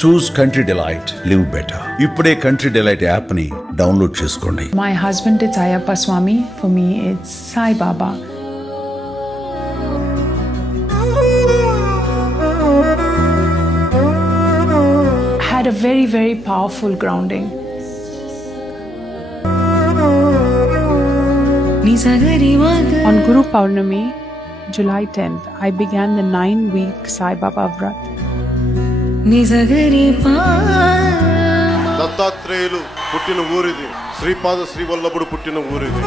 చూస్ country delight, live better. ఇప్పుడే country delight app ని download చేసుకోండి. My husband is Ayappa Swami. For me, it's Sai Baba. Had a very, very powerful grounding. On Guru Purnami, July 10th, I began the 9-week Sai Baba Vrat. దత్తాత్రేయులు పుట్టిన ఊరిది, శ్రీపాద శ్రీవల్లభుడు పుట్టిన ఊరిది.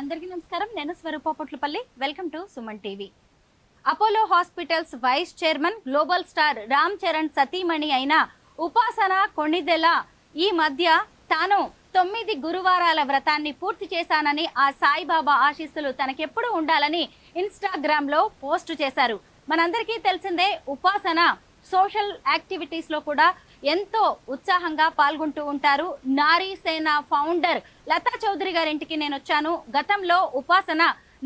అందరికీ నమస్కారం, నేను Swaroopa Potlapalli. Welcome to Suman TV. Apollo hospitals vice chairman, global star Ram Charan సతీమణి అయిన ఉపాసన కొణిదెల ఈ మధ్య తాను 9 గురువారాల వ్రతాన్ని పూర్తి చేశానని, ఆ సాయిబాబా ఆశీస్సులు తనకెప్పుడు ఉండాలని ఇన్స్టాగ్రామ్లో పోస్ట్ చేశారు. మనందరికీ తెలిసిందే, ఉపాసన సోషల్ యాక్టివిటీస్లో కూడా ఎంతో ఉత్సాహంగా పాల్గొంటూ ఉంటారు. నారీ సేన ఫౌండర్ లతా చౌదరి గారి ఇంటికి నేను వచ్చాను. గతంలో ఉపాసన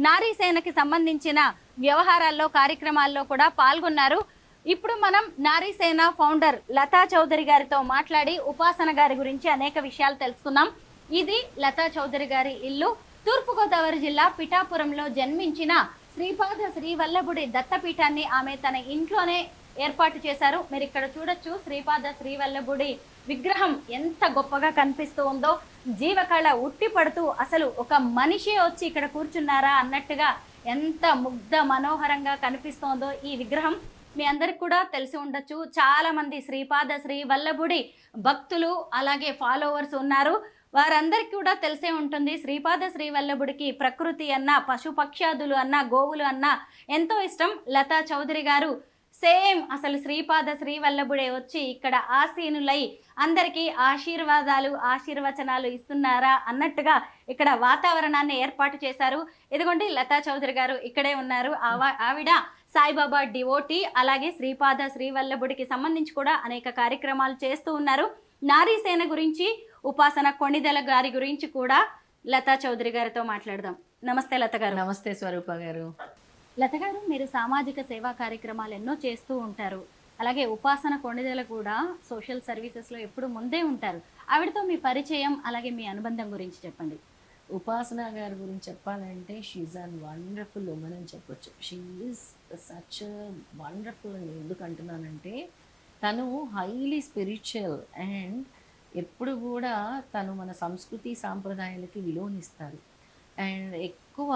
నారీ సేనకి సంబంధించిన వ్యవహారాల్లో, కార్యక్రమాల్లో కూడా పాల్గొన్నారు. ఇప్పుడు మనం నారీ సేన ఫౌండర్ లతా చౌదరి గారితో మాట్లాడి ఉపాసన గారి గురించి అనేక విషయాలు తెలుసుకుందాం. ఇది లతా చౌదరి గారి ఇల్లు. తూర్పుగోదావరి జిల్లా పిఠాపురంలో జన్మించిన శ్రీపాద శ్రీవల్లభుడి దత్తపీఠాన్ని ఆమె తన ఇంట్లోనే ఏర్పాటు చేశారు. మీరు ఇక్కడ చూడొచ్చు, శ్రీపాద శ్రీవల్లభుడి విగ్రహం ఎంత గొప్పగా కనిపిస్తూ ఉందో. జీవకళ ఉట్టి పడుతూ అసలు ఒక మనిషి వచ్చి ఇక్కడ కూర్చున్నారా అన్నట్టుగా ఎంత ముగ్ధ మనోహరంగా కనిపిస్తోందో ఈ విగ్రహం. మీ అందరికి కూడా తెలిసి ఉండొచ్చు, చాలా మంది శ్రీపాద శ్రీవల్లభుడి భక్తులు అలాగే ఫాలోవర్స్ ఉన్నారు. వారందరికీ కూడా తెలిసే ఉంటుంది, శ్రీపాద శ్రీవల్లభుడికి ప్రకృతి అన్న, పశుపక్ష్యాదులు అన్న, గోవులు అన్న ఎంతో ఇష్టం. లతా చౌదరి గారు సేమ్ అసలు శ్రీపాద శ్రీవల్లభుడే వచ్చి ఇక్కడ ఆసీనులై అందరికీ ఆశీర్వాదాలు, ఆశీర్వచనాలు ఇస్తున్నారా అన్నట్టుగా ఇక్కడ వాతావరణాన్ని ఏర్పాటు చేశారు. ఇదిగోండి లతా చౌదరి గారు ఇక్కడే ఉన్నారు. ఆవిడ సాయిబాబా డివోటీ, అలాగే శ్రీపాద శ్రీవల్లభుడికి సంబంధించి కూడా అనేక కార్యక్రమాలు చేస్తూ ఉన్నారు. నారీ సేన గురించి, ఉపాసన కొణిదెల గారి గురించి కూడా లతా చౌదరి గారితో మాట్లాడదాం. నమస్తే లత గారు. నమస్తే స్వరూప గారు. లత గారు, మీరు సామాజిక సేవా కార్యక్రమాలు ఎన్నో చేస్తూ ఉంటారు. అలాగే ఉపాసన కొణిదెల కూడా సోషల్ సర్వీసెస్లో ఎప్పుడు ముందే ఉంటారు. ఆవిడతో మీ పరిచయం అలాగే మీ అనుబంధం గురించి చెప్పండి. ఉపాసన గారి గురించి చెప్పాలంటే షీఈ్ అన్ వండర్ఫుల్ ఉమెన్ అని చెప్పొచ్చు. షీఈస్ సచ్ వండర్ఫుల్ అని ఎందుకు అంటున్నానంటే, తను హైలీ స్పిరిచువల్ అండ్ ఎప్పుడు కూడా తను మన సంస్కృతి సాంప్రదాయాలకి విలువనిస్తారు. అండ్ ఎక్కువ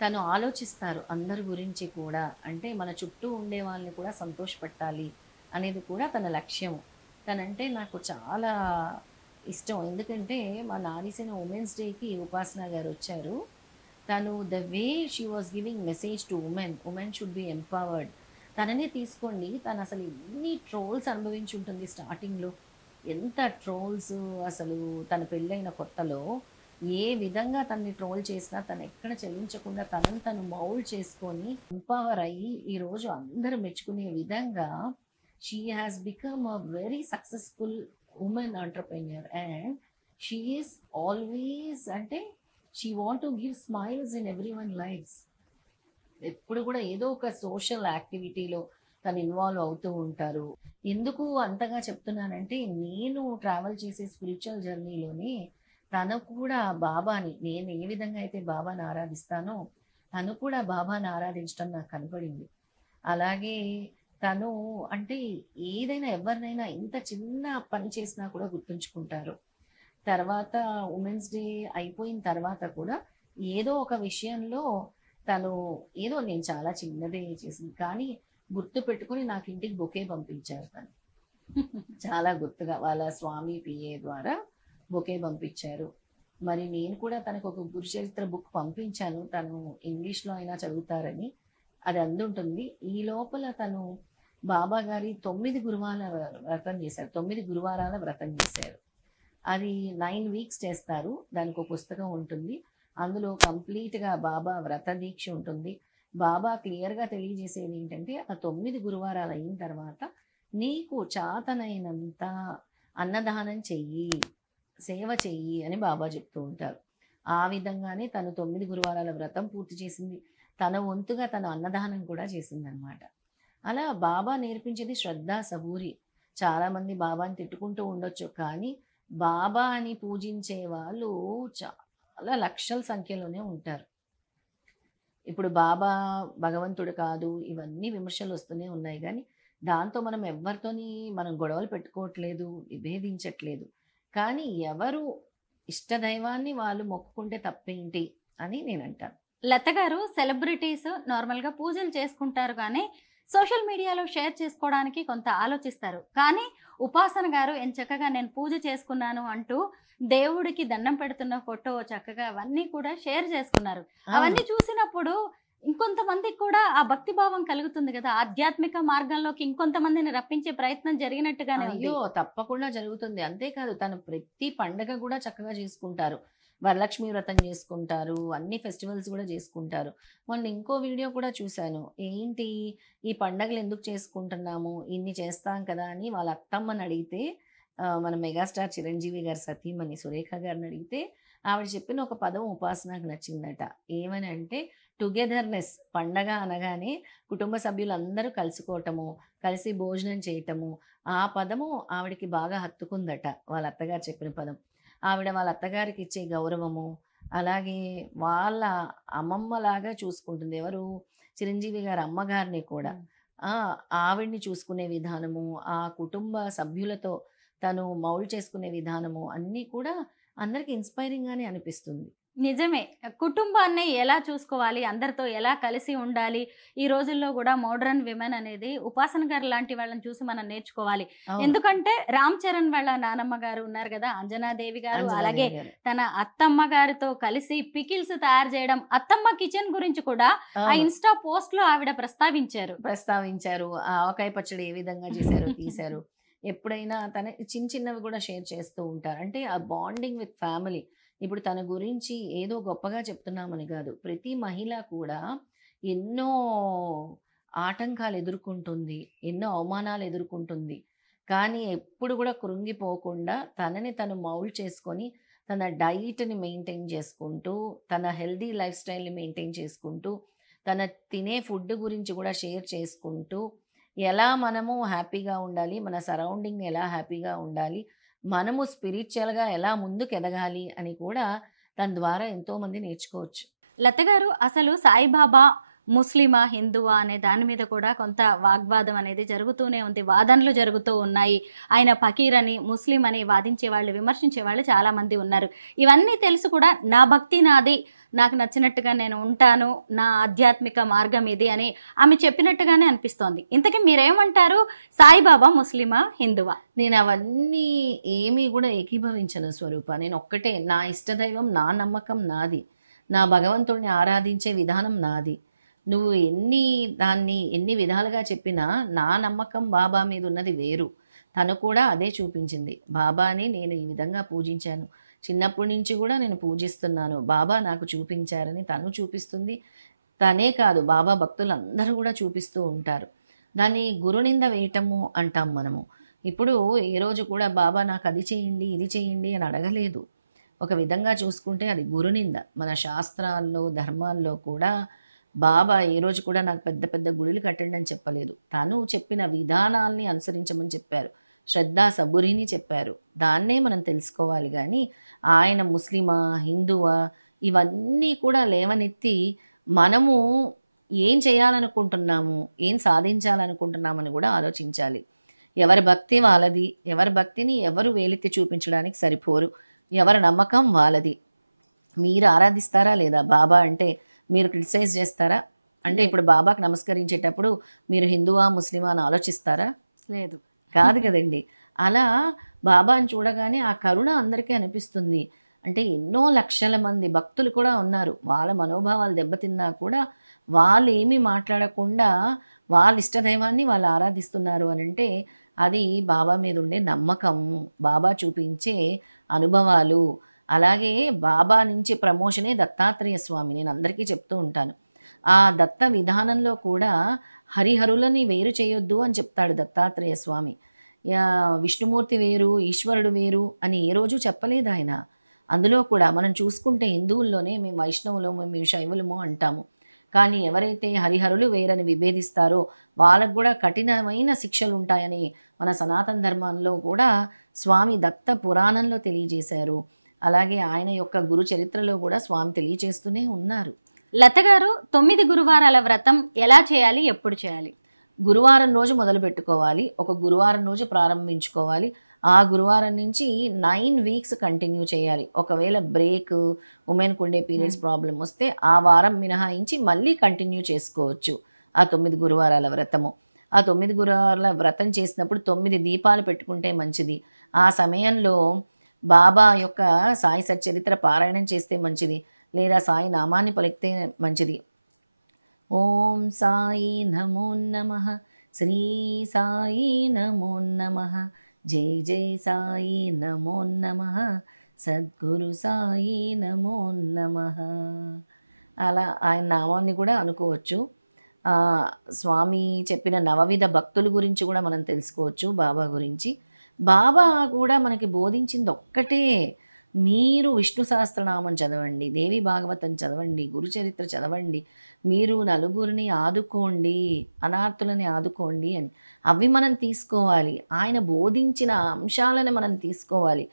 తను ఆలోచిస్తారు అందరి గురించి కూడా. అంటే మన చుట్టూ ఉండే వాళ్ళని కూడా సంతోషపెట్టాలి అనేది కూడా తన లక్ష్యం. తనంటే నాకు చాలా ఇష్టం. ఎందుకంటే మా నారీసేన ఉమెన్స్ డేకి ఉపాసన గారు వచ్చారు. తను the way she was giving message to women should be empowered. తననే తీసుకోండి, తను అసలు ఎన్ని ట్రోల్స్ అనుభవించి ఉంటుంది. స్టార్టింగ్లో ఎంత ట్రోల్స్, అసలు తన పెళ్ళైన కొత్తలో ఏ విధంగా తనని ట్రోల్ చేసినా తను ఎక్కడ చెల్లించకుండా తనను తను మౌల్డ్ చేసుకొని ఎంపవర్ అయ్యి ఈరోజు అందరూ మెచ్చుకునే విధంగా she has become a very successful women entrepreneur. And she is always అంటే she want to give smiles in everyone life's. ఎప్పుడు కూడా ఏదో ఒక సోషల్ యాక్టివిటీలో తను ఇన్వాల్వ్ అవుతూ ఉంటారు. ఎందుకు అంతగా చెప్తున్నానంటే, నేను ట్రావెల్ చేసే స్పిరిచువల్ జర్నీలోనే తను కూడా బాబాని, నేను ఏ విధంగా అయితే బాబాని ఆరాధిస్తానో తను కూడా బాబాని ఆరాధించడం నాకు కనపడింది. అలాగే తను అంటే ఏదైనా ఎవరినైనా ఇంత చిన్న పని చేసినా కూడా గుర్తుంచుకుంటారు. తర్వాత ఉమెన్స్ డే అయిపోయిన తర్వాత కూడా ఏదో ఒక విషయంలో తను ఏదో నేను చాలా చిన్నదే చేసింది కానీ గుర్తు పెట్టుకుని నాకు ఇంటికి బొకే పంపించారు. తను చాలా గుర్తుగా వాళ్ళ స్వామి పిఏ ద్వారా బొకే పంపించారు. మరి నేను కూడా తనకు ఒక గురుచరిత్ర బుక్ పంపించాను, తను ఇంగ్లీష్లో అయినా చదువుతారని. అది అందుంటుంది. ఈ లోపల తను బాబా గారి 9 గురువారాల వ్రతం చేశారు. 9 గురువారాల వ్రతం చేశారు. అది 9 వీక్స్ చేస్తారు. దానికి ఒక పుస్తకం ఉంటుంది. అందులో కంప్లీట్గా బాబా వ్రత దీక్ష ఉంటుంది. బాబా క్లియర్గా తెలియజేసేది ఏంటంటే, ఆ 9 గురువారాలు అయిన తర్వాత నీకు చాతనైనంత అన్నదానం చెయ్యి, సేవ చెయ్యి అని బాబా చెప్తూ ఉంటారు. ఆ విధంగానే తను 9 గురువారాల వ్రతం పూర్తి చేసింది. తన వంతుగా తను అన్నదానం కూడా చేసిందనమాట. అలా బాబా నేర్పించేది శ్రద్ధ సబూరి. చాలామంది బాబాని తిట్టుకుంటూ ఉండొచ్చు, కానీ బాబా అని పూజించే వాళ్ళు చాలా లక్షల సంఖ్యలోనే ఉంటారు. ఇప్పుడు బాబా భగవంతుడు కాదు, ఇవన్నీ విమర్శలు వస్తూనే ఉన్నాయి, కానీ దాంతో మనం ఎవరితోని మనం గొడవలు పెట్టుకోవట్లేదు, విభేదించట్లేదు. కానీ ఎవరు ఇష్టదైవాన్ని వాళ్ళు మొక్కుకుంటే తప్పేంటి అని నేను అంటాను. లత గారు, సెలబ్రిటీస్ నార్మల్గా పూజలు చేసుకుంటారు కానీ సోషల్ మీడియాలో షేర్ చేసుకోవడానికి కొంత ఆలోచిస్తారు. కానీ ఉపాసన గారు చక్కగా నేను పూజ చేసుకున్నాను అంటూ దేవుడికి దండం పెడుతున్న ఫోటో చక్కగా అవన్నీ కూడా షేర్ చేసుకున్నారు. అవన్నీ చూసినప్పుడు ఇంకొంతమందికి కూడా ఆ భక్తి భావం కలుగుతుంది కదా, ఆధ్యాత్మిక మార్గంలోకి ఇంకొంతమందిని రప్పించే ప్రయత్నం జరిగినట్టుగానే ఉంది. అయ్యో తప్పకుండా జరుగుతుంది. అంతేకాదు, తను ప్రతి పండగ కూడా చక్కగా చేసుకుంటారు. వరలక్ష్మి వ్రతం చేసుకుంటారు, అన్ని ఫెస్టివల్స్ కూడా చేసుకుంటారు. మొన్న ఇంకో వీడియో కూడా చూశాను. ఏంటి ఈ పండగలు ఎందుకు చేసుకుంటున్నాము, ఇన్ని చేస్తాం కదా అని వాళ్ళ అత్తమ్మని అడిగితే, మన మెగాస్టార్ చిరంజీవి గారి సతీమణి సురేఖ గారిని అడిగితే ఆవిడ చెప్పిన ఒక పదం ఉపాసనకు నచ్చిందట. ఏమని అంటే టుగెదర్నెస్. పండగ అనగానే కుటుంబ సభ్యులందరూ కలుసుకోవటము, కలిసి భోజనం చేయటము, ఆ పదము ఆవిడకి బాగా హత్తుకుందట. వాళ్ళ అత్తగారు చెప్పిన పదం. ఆవిడ వాళ్ళ అత్తగారికి ఇచ్చే గౌరవము, అలాగే వాళ్ళ అమ్మమ్మలాగా చూసుకుంటుంది. ఎవరు? చిరంజీవి గారి అమ్మగారిని కూడా. ఆవిడ్ని చూసుకునే విధానము, ఆ కుటుంబ సభ్యులతో తను మౌల్డ్ చేసుకునే విధానము అన్నీ కూడా అందరికి ఇన్స్పైరింగ్గానే అనిపిస్తుంది. నిజమే. కుటుంబాన్ని ఎలా చూసుకోవాలి, అందరితో ఎలా కలిసి ఉండాలి, ఈ రోజుల్లో కూడా మోడర్న్ విమెన్ అనేది ఉపాసన గారు లాంటి వాళ్ళని చూసి మనం నేర్చుకోవాలి. ఎందుకంటే రామ్ చరణ్ వాళ్ళ నానమ్మ గారు ఉన్నారు కదా, అంజనాదేవి గారు, అలాగే తన అత్తమ్మ గారితో కలిసి పికిల్స్ తయారు చేయడం, అత్తమ్మ కిచెన్ గురించి కూడా ఆ ఇన్స్టా పోస్ట్ లో ఆవిడ ప్రస్తావించారు. ఆ ఆవకాయ పచ్చడి ఏ విధంగా చేశారో తీశారు. ఎప్పుడైనా తన చిన్నవి కూడా షేర్ చేస్తూ ఉంటారు. అంటే ఆ బాండింగ్ విత్ ఫ్యామిలీ. ఇప్పుడు తన గురించి ఏదో గొప్పగా చెప్తున్నామని కాదు, ప్రతి మహిళ కూడా ఎన్నో ఆటంకాలు ఎదుర్కొంటుంది, ఎన్నో అవమానాలు ఎదుర్కొంటుంది. కానీ ఎప్పుడు కూడా కృంగిపోకుండా తనని తను మౌల్డ్ చేసుకొని తన డైట్ని మెయింటైన్ చేసుకుంటూ, తన హెల్దీ లైఫ్ స్టైల్ని మెయింటైన్ చేసుకుంటూ, తన తినే ఫుడ్ గురించి కూడా షేర్ చేసుకుంటూ, ఎలా మనము హ్యాపీగా ఉండాలి, మన సరౌండింగ్ ఎలా హ్యాపీగా ఉండాలి, మనము స్పిరిచువల్గా ఎలా ముందుకు ఎదగాలి అని కూడా దాని ద్వారా ఎంతోమంది నేర్చుకోవచ్చు. లత గారు, అసలు సాయిబాబా ముస్లిమా హిందువా అనే దాని మీద కూడా కొంత వాగ్వాదం అనేది జరుగుతూనే ఉంది, వాదనలు జరుగుతూ ఉన్నాయి. ఆయన ఫకీర్ అని, ముస్లిం అని వాదించే వాళ్ళు, విమర్శించే వాళ్ళు చాలామంది ఉన్నారు. ఇవన్నీ తెలిసి కూడా నా భక్తి నాది, నాకు నచ్చినట్టుగా నేను ఉంటాను, నా ఆధ్యాత్మిక మార్గం ఇది అని ఆమె చెప్పినట్టుగానే అనిపిస్తోంది. ఇంతకీ మీరేమంటారు? సాయిబాబా ముస్లిమా హిందువా? నేను అవన్నీ ఏమీ కూడా ఏకీభవించను స్వరూప. నేను ఒక్కటే, నా ఇష్టదైవం, నా నమ్మకం నాది, నా భగవంతుడిని ఆరాధించే విధానం నాది. నువ్వు ఎన్ని విధాలుగా చెప్పినా నా నమ్మకం బాబా మీద ఉన్నది వేరు. తను కూడా అదే చూపించింది. బాబాని నేను ఈ విధంగా పూజించాను, చిన్నప్పటి నుంచి కూడా నేను పూజిస్తున్నాను, బాబా నాకు చూపించారని తను చూపిస్తుంది. తనే కాదు, బాబా భక్తులందరూ కూడా చూపిస్తూ ఉంటారు. దాన్ని గురునింద వేయటము అంటాం మనము. ఇప్పుడు ఏ రోజు కూడా బాబా నాకు అది చేయండి, ఇది చేయండి అని అడగలేదు. ఒక విధంగా చూసుకుంటే అది గురునింద. మన శాస్త్రాల్లో, ధర్మాల్లో కూడా బాబా ఏ రోజు కూడా నాకు పెద్ద పెద్ద గుడులు కట్టండి అని చెప్పలేదు. తను చెప్పిన విధానాల్ని అనుసరించమని చెప్పారు, శ్రద్ధ సబురిని చెప్పారు. దాన్నే మనం తెలుసుకోవాలి. కానీ ఆయన ముస్లిమా హిందువా ఇవన్నీ కూడా లేవనెత్తి మనము ఏం చేయాలనుకుంటున్నాము, ఏం సాధించాలనుకుంటున్నామని కూడా ఆలోచించాలి. ఎవరి భక్తి వాళ్ళది, ఎవరి భక్తిని ఎవరు వేలెత్తి చూపించడానికి సరిపోరు, ఎవరి నమ్మకం వాళ్ళది. మీరు ఆరాధిస్తారా లేదా? బాబా అంటే మీరు క్రిటిసైజ్ చేస్తారా? అంటే ఇప్పుడు బాబాకి నమస్కరించేటప్పుడు మీరు హిందువా ముస్లిమా అని ఆలోచిస్తారా? లేదు, కాదు కదండి. అలా బాబాని చూడగానే ఆ కరుణ అందరికీ అనిపిస్తుంది. అంటే ఎన్నో లక్షల మంది భక్తులు కూడా ఉన్నారు, వాళ్ళ మనోభావాలు దెబ్బతిన్నా కూడా వాళ్ళు ఏమీ మాట్లాడకుండా వాళ్ళ ఇష్టదైవాన్ని వాళ్ళు ఆరాధిస్తున్నారు అని అంటే అది బాబా మీద ఉండే నమ్మకం, బాబా చూపించే అనుభవాలు. అలాగే బాబా నుంచి ప్రమోషనే దత్తాత్రేయ స్వామి. నేను అందరికీ చెప్తూ ఉంటాను, ఆ దత్త విధానంలో కూడా హరిహరులని వేరు చేయొద్దు అని చెప్తాడు దత్తాత్రేయ స్వామి. విష్ణుమూర్తి వేరు, ఈశ్వరుడు వేరు అని ఏ రోజు చెప్పలేదు ఆయన. అందులో కూడా మనం చూసుకుంటే హిందువుల్లోనే మేము వైష్ణవులము, మేము శైవులము అంటాము. కానీ ఎవరైతే హరిహరులు వేరని విభేదిస్తారో వాళ్ళకు కూడా కఠినమైన శిక్షలు ఉంటాయని మన సనాతన ధర్మంలో కూడా స్వామి దత్త పురాణంలో తెలియజేశారు. అలాగే ఆయన యొక్క గురు చరిత్రలో కూడా స్వామి తెలియజేస్తూనే ఉన్నారు. లత గారు, 9 గురువారాల వ్రతం ఎలా చేయాలి, ఎప్పుడు చేయాలి? గురువారం రోజు మొదలు పెట్టుకోవాలి. ఒక గురువారం రోజు ప్రారంభించుకోవాలి. ఆ గురువారం నుంచి 9 వీక్స్ కంటిన్యూ చేయాలి. ఒకవేళ బ్రేక్, ఉమెన్కు ఉండే పీరియడ్స్ ప్రాబ్లం వస్తే ఆ వారం మినహాయించి మళ్ళీ కంటిన్యూ చేసుకోవచ్చు ఆ 9 గురువారాల వ్రతము. ఆ 9 గురువారాల వ్రతం చేసినప్పుడు 9 దీపాలు పెట్టుకుంటే మంచిది. ఆ సమయంలో బాబా యొక్క సాయి సచ్చరిత్ర పారాయణం చేస్తే మంచిది, లేదా సాయి నామాన్ని పలికితే మంచిది. ఓం సాయి నమో నమః, శ్రీ సాయి నమో నమః, జై జై సాయి నమో నమః, సద్గురు సాయి నమో నమః. అలా ఆయన నామాన్ని కూడా అనుకోవచ్చు. స్వామి చెప్పిన నవవిధ భక్తుల గురించి కూడా మనం తెలుసుకోవచ్చు, బాబా గురించి. బాబా కూడా మనకి బోధించింది ఒక్కటే, మీరు విష్ణు సహస్రనామం చదవండి, దేవి భాగవతం చదవండి, గురుచరిత్ర చదవండి, మీరు నలుగురిని ఆదుకోండి, అనాథులని ఆదుకోండి అని. అవి మనం తీసుకోవాలి. ఆయన బోధించిన అంశాలను మనం తీసుకోవాలి.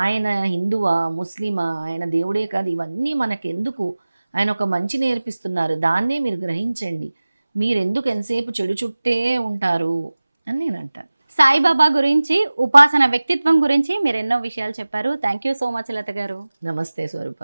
ఆయన హిందువా, ముస్లిమా, ఆయన దేవుడే కాదు, ఇవన్నీ మనకెందుకు? ఆయన ఒక మంచి నేర్పిస్తున్నారు, దాన్నే మీరు గ్రహించండి. మీరెందుకు ఎంతసేపు చెడు చుట్టే ఉంటారు అని నేను అంటాను. సాయిబాబా గురించి, ఉపాసన వ్యక్తిత్వం గురించి మీరు ఎన్నో విషయాలు చెప్పారు. థ్యాంక్ యూ సో మచ్ లత గారు. నమస్తే స్వరూప.